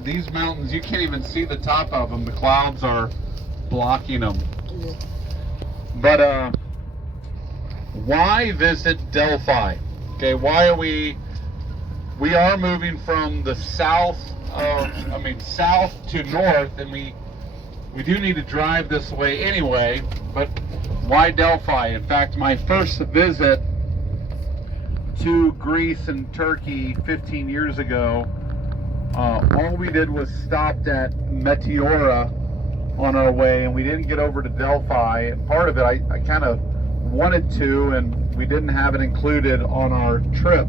These mountains, you can't even see the top of them. The clouds are blocking them. But why visit Delphi? Okay, why are we are moving from the south to north, and we do need to drive this way anyway, but why Delphi? In fact, my first visit to Greece and Turkey 15 years ago, all we did was stopped at Meteora on our way, and we didn't get over to Delphi. And part of it, I kind of wanted to, and we didn't have it included on our trip.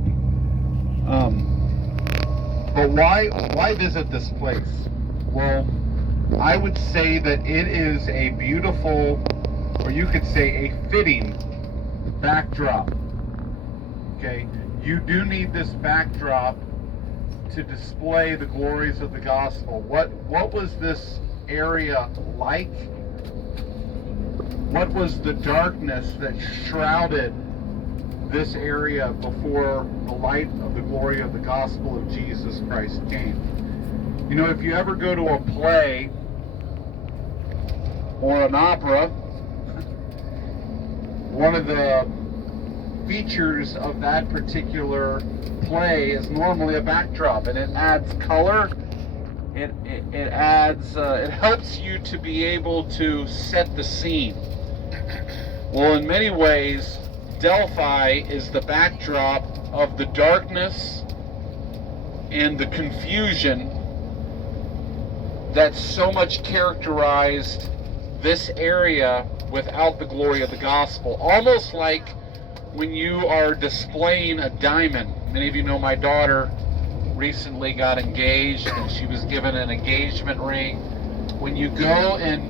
But why visit this place? Well, I would say that it is a beautiful, or you could say a fitting backdrop. Okay, you do need this backdrop to display the glories of the gospel. What was this area like? What was the darkness that shrouded this area before the light of the glory of the gospel of Jesus Christ came? You know, if you ever go to a play or an opera, one of the features of that particular play is normally a backdrop, and it adds color. It adds it helps you to be able to set the scene. Well, in many ways, Delphi is the backdrop of the darkness and the confusion that so much characterized this area without the glory of the gospel. Almost like when you are displaying a diamond. Many of you know my daughter recently got engaged, and she was given an engagement ring. When you go and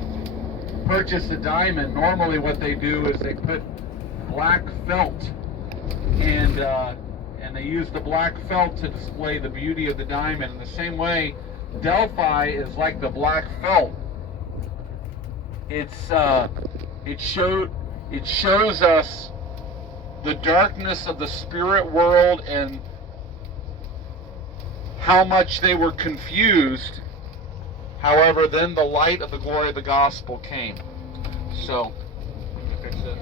purchase a diamond, normally what they do is they put black felt, and they use the black felt to display the beauty of the diamond. In the same way, Delphi is like the black felt. It shows us the darkness of the spirit world and how much they were confused. However, then the light of the glory of the gospel came. So, fix it.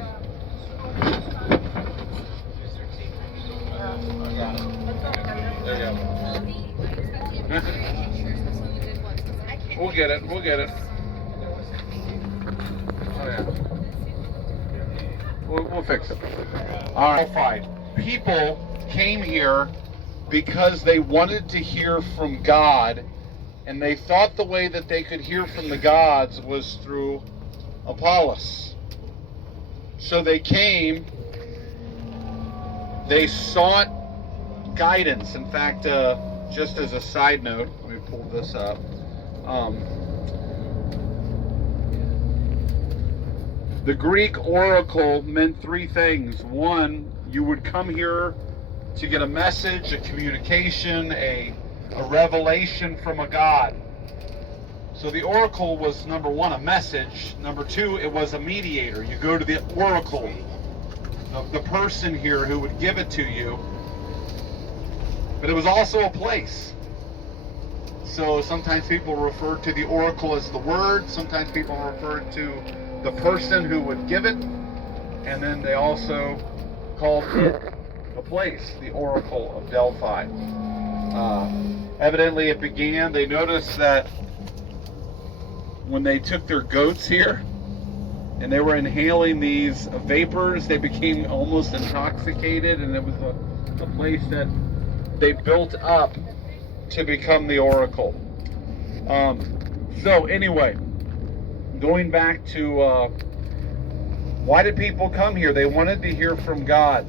There you go. We'll get it. Oh yeah. We'll fix it. All right. People came here because they wanted to hear from God, and they thought the way that they could hear from the gods was through Apollos. So they came, they sought guidance. In fact, just as a side note, let me pull this up. The Greek oracle meant three things. One, you would come here to get a message, a communication, a revelation from a god. So the oracle was, number one, a message. Number two, it was a mediator. You go to the oracle, the person here who would give it to you. But it was also a place. So sometimes people refer to the oracle as the word. Sometimes people refer to the person who would give it, and then they also called it the place, the oracle of Delphi. Evidently it began, they noticed that when they took their goats here and they were inhaling these vapors, they became almost intoxicated, and it was a place that they built up to become the oracle. So anyway, going back to why did people come here? They wanted to hear from God.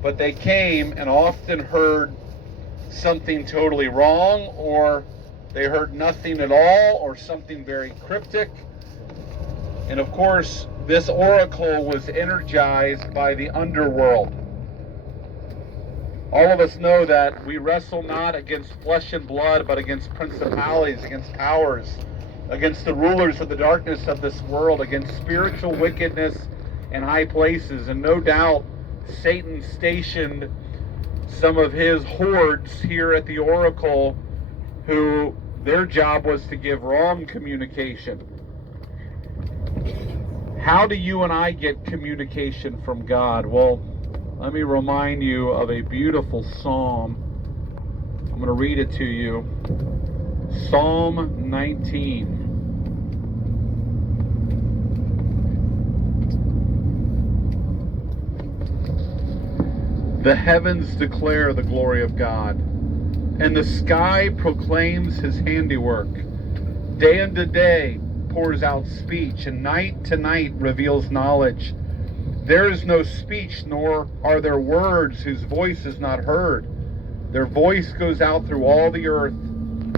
But they came and often heard something totally wrong, or they heard nothing at all, or something very cryptic. And of course, this oracle was energized by the underworld. All of us know that we wrestle not against flesh and blood, but against principalities, against powers, against the rulers of the darkness of this world, against spiritual wickedness in high places. And no doubt Satan stationed some of his hordes here at the oracle who their job was to give wrong communication. How do you and I get communication from God? Well, let me remind you of a beautiful psalm. I'm going to read it to you. Psalm 19. The heavens declare the glory of God, and the sky proclaims his handiwork. Day unto day pours out speech, and night to night reveals knowledge. There is no speech, nor are there words whose voice is not heard. Their voice goes out through all the earth,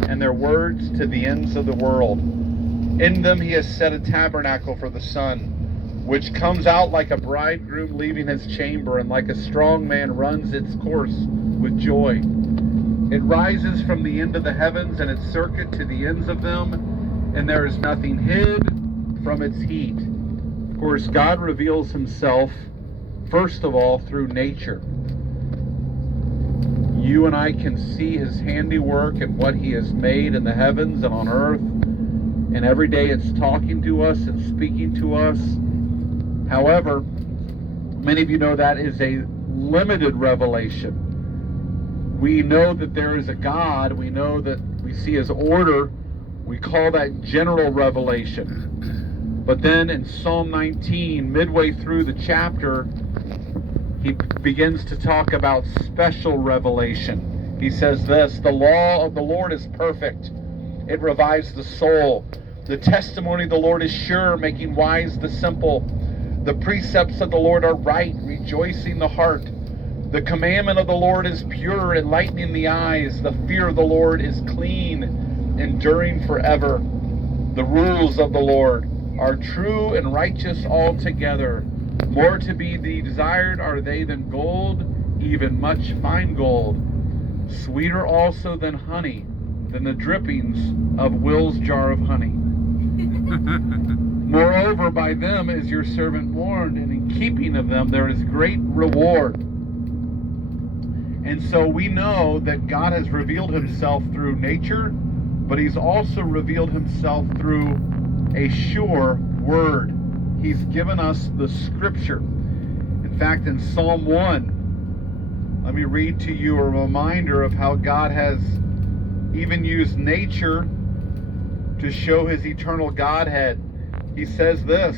and their words to the ends of the world. In them he has set a tabernacle for the sun, which comes out like a bridegroom leaving his chamber, and like a strong man runs its course with joy. It rises from the end of the heavens, and its circuit to the ends of them, and there is nothing hid from its heat. Of course, God reveals himself, first of all, through nature. You and I can see his handiwork and what he has made in the heavens and on earth, and every day it's talking to us and speaking to us. However, many of you know that is a limited revelation. We know that there is a God. We know that we see his order. We call that general revelation. But then in Psalm 19, midway through the chapter, he begins to talk about special revelation. He says this: the law of the Lord is perfect. It revives the soul. The testimony of the Lord is sure, making wise the simple. The precepts of the Lord are right, rejoicing the heart. The commandment of the Lord is pure, enlightening the eyes. The fear of the Lord is clean, enduring forever. The rules of the Lord are true and righteous altogether. More to be desired are they than gold, even much fine gold. Sweeter also than honey, than the drippings of Will's jar of honey. Moreover, by them is your servant warned, and in keeping of them there is great reward. And so we know that God has revealed himself through nature, but he's also revealed himself through a sure word. He's given us the scripture. In fact, in Psalm 1, let me read to you a reminder of how God has even used nature to show his eternal Godhead. He says this: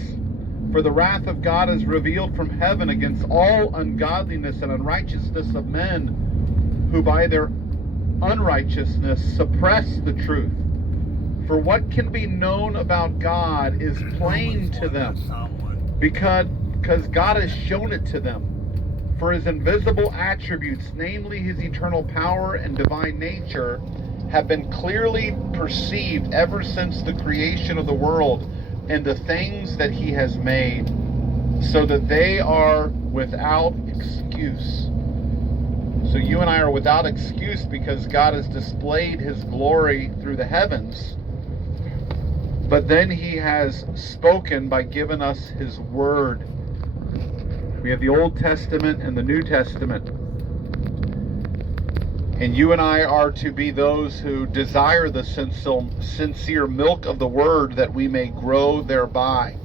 for the wrath of God is revealed from heaven against all ungodliness and unrighteousness of men, who by their unrighteousness suppress the truth. For what can be known about God is plain to them, because God has shown it to them. For his invisible attributes, namely his eternal power and divine nature, have been clearly perceived ever since the creation of the world and the things that he has made, so that they are without excuse. So you and I are without excuse because God has displayed his glory through the heavens, but then he has spoken by giving us his word. We have the Old Testament and the New Testament. And you and I are to be those who desire the sincere milk of the word, that we may grow thereby.